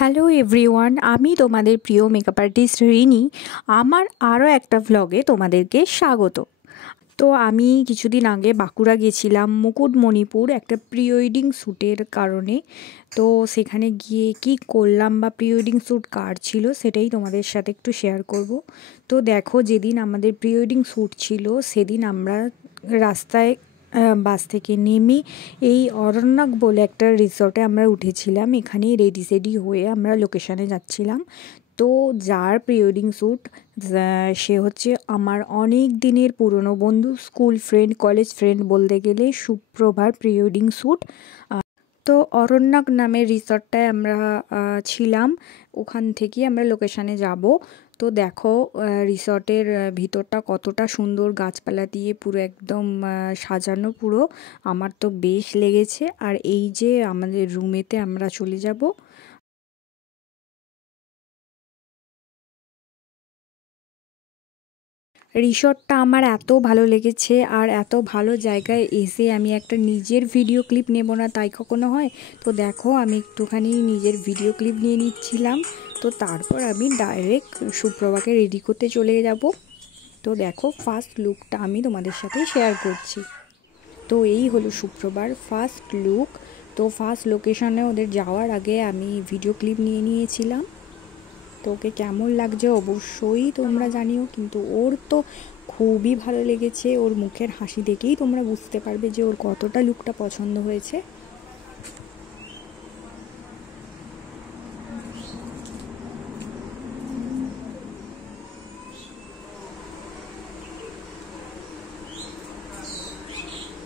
Hello everyone, আমি তোমাদের প্রিয় মেকআপ আর্টিস্ট রিনি। আমার আরও একটা ভ্লগে তোমাদেরকে স্বাগত। তো আমি কিছুদিন আগে বাঁকুড়া গেছিলাম মুকুটমণিপুর একটা প্রি ওয়েডিং শ্যুটের কারণে। তো সেখানে গিয়ে কি করলাম বা প্রি ওয়েডিং শ্যুট কার ছিল সেটাই তোমাদের সাথে একটু শেয়ার করব। তো দেখো, যেদিন আমাদের প্রি ওয়েডিং শ্যুট ছিল সেদিন আমরা রাস্তায় বাস থেকে নেমে এই অরণ্যক বলে একটা রিসর্টে আমরা উঠেছিলাম। এখানেই রেডি সেডি হয়ে আমরা লোকেশানে যাচ্ছিলাম। তো যার প্রি ওয়েডিং শ্যুট, সে হচ্ছে আমার অনেক দিনের পুরনো বন্ধু, স্কুল ফ্রেন্ড, কলেজ ফ্রেন্ড বলতে গেলে সুপ্রভার প্রি ওয়েডিং শ্যুট। তো অরণ্যক নামের রিসর্টটায় আমরা ছিলাম, ওখান থেকে আমরা লোকেশানে যাব। তো দেখো রিসর্টের ভিতরটা কতটা সুন্দর, গাছপালা দিয়ে পুরো একদম সাজানো পুরো। আমার তো বেশ লেগেছে। আর এই যে আমাদের রুমেতে আমরা চলে যাব। রিসর্টটা আমার এত ভালো লেগেছে, আর এত ভালো জায়গায় এসে আমি একটা নিজের ভিডিও ক্লিপ নেব না তাই কখনো হয়? তো দেখো আমি একটুখানি নিজের ভিডিও ক্লিপ নিয়ে নিচ্ছিলাম। তো তারপর আমি ডাইরেক্ট সুপ্রভাকে রেডি করতে চলে যাব। তো দেখো ফার্স্ট লুকটা আমি তোমাদের সাথে শেয়ার করছি। তো এই হলো সুপ্রভার ফার্স্ট লুক। তো ফার্স্ট লোকেশনে ওদের যাওয়ার আগে আমি ভিডিও ক্লিপ নিয়ে নিয়েছিলাম। তো ওকে কেমন লাগছে অবশ্যই তোমরা জানিও, কিন্তু ওর তো খুবই ভালো লেগেছে। ওর মুখের হাসি দেখেই তোমরা বুঝতে পারবে যে ওর কতটা লুকটা পছন্দ হয়েছে।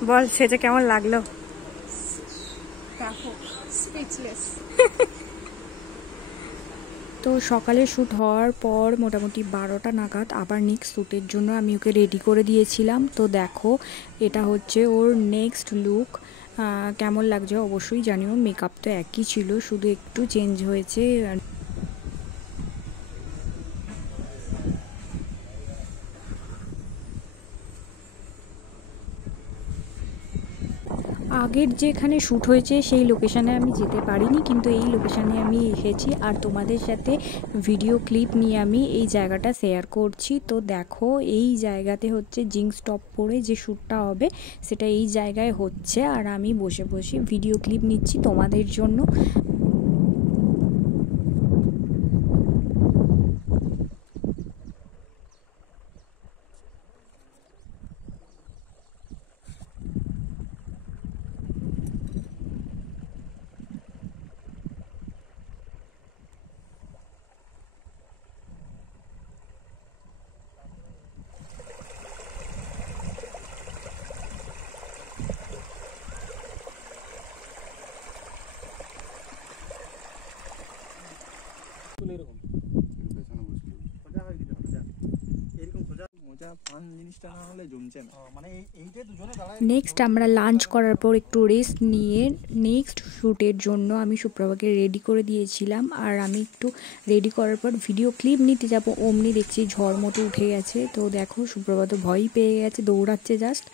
বল, সেটা কেমন লাগলো? তো সকালে শ্যুট হওয়ার পর মোটামুটি 12টা নাগাদ আবার নেক্সট শ্যুটের জন্য আমি ওকে রেডি করে দিয়েছিলাম। তো দেখো এটা হচ্ছে ওর নেক্সট লুক। কেমন লাগছে অবশ্যই জানিও। মেকআপ তো একই ছিল, শুধু একটু চেঞ্জ হয়েছে। আগের যেখানে শ্যুট হয়েছে সেই লোকেশানে আমি যেতে পারিনি, কিন্তু এই লোকেশানে আমি এসেছি আর তোমাদের সাথে ভিডিও ক্লিপ নিয়ে আমি এই জায়গাটা শেয়ার করছি। তো দেখো এই জায়গাতে হচ্ছে জিন্স টপ পরে যে শ্যুটটা হবে সেটা এই জায়গায় হচ্ছে, আর আমি বসে বসে ভিডিও ক্লিপ নিচ্ছি তোমাদের জন্য। নেক্সট আমরা লাঞ্চ করার পর একটু রেস্ট নিয়ে নেক্সট শ্যুটের জন্য আমি সুপ্রভাকে রেডি করে দিয়েছিলাম। আর আমি একটু রেডি করার পর ভিডিও ক্লিপ নিতে যাব, অমনি দেখছি ঝড় মতো উঠে গেছে। তো দেখো সুপ্রভা তো ভয়ই পেয়ে গেছে, দৌড়াচ্ছে জাস্ট।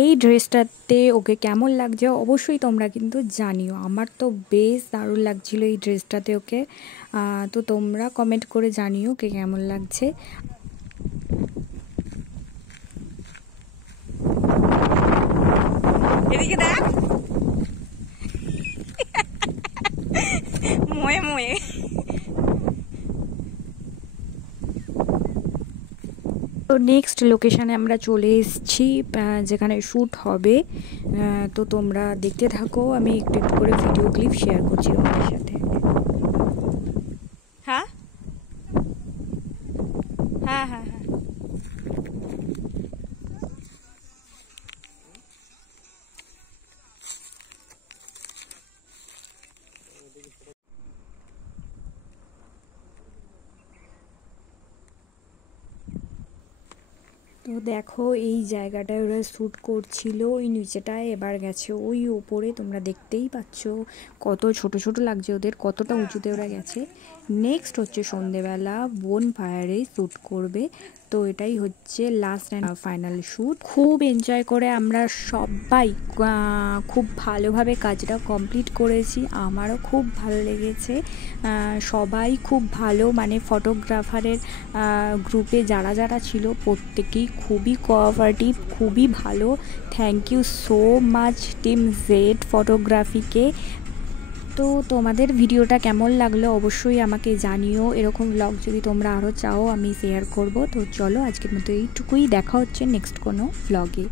এই ড্রেসটাতে ওকে কেমন লাগছে অবশ্যই তোমরা কিন্তু জানিও। আমার তো বেশ দারুণ লাগছিল এই ড্রেসটাতে ওকে। তো তোমরা কমেন্ট করে জানিও ওকে কেমন লাগছে। এদিকে দেখ, মোয়ে মোয়ে। তো নেক্সট লোকেশানে আমরা চলে এসেছি যেখানে শ্যুট হবে। তো তোমরা দেখতে থাকো, আমি একটু একটু করে ভিডিও ক্লিপ শেয়ার করছি তোমাদের সাথে। হ্যাঁ হ্যাঁ হ্যাঁ হ্যাঁ। তো দেখো এই জায়গাটায় ওরা শ্যুট করছিল, ওই নিচেটায়, এবার গেছে ওই ওপরে। তোমরা দেখতেই পাচ্ছ কত ছোট ছোট লাগছে ওদের, কতটা উঁচুতে ওরা গেছে। নেক্সট হচ্ছে সন্ধেবেলা বোন ফায়ারে শ্যুট করবে। তো এটাই হচ্ছে লাস্ট অ্যান্ড ফাইনাল শ্যুট। খুব এনজয় করে আমরা সবাই খুব ভালোভাবে কাজটা কমপ্লিট করেছি। আমারও খুব ভালো লেগেছে, সবাই খুব ভালো, মানে ফটোগ্রাফারের গ্রুপে যারা যারা ছিল প্রত্যেকেই খুবই কোঅপারেটিভ, খুবই ভালো। Thank you so much team Z ফটোগ্রাফিকে। তো তোমাদের ভিডিওটা কেমন লাগলো অবশ্যই আমাকে জানিও। এরকম ব্লগ যদি তোমরা আরও চাও আমি শেয়ার করব। তো চলো আজকের মতো এইটুকুই, দেখা হচ্ছে নেক্সট কোনো ব্লগে।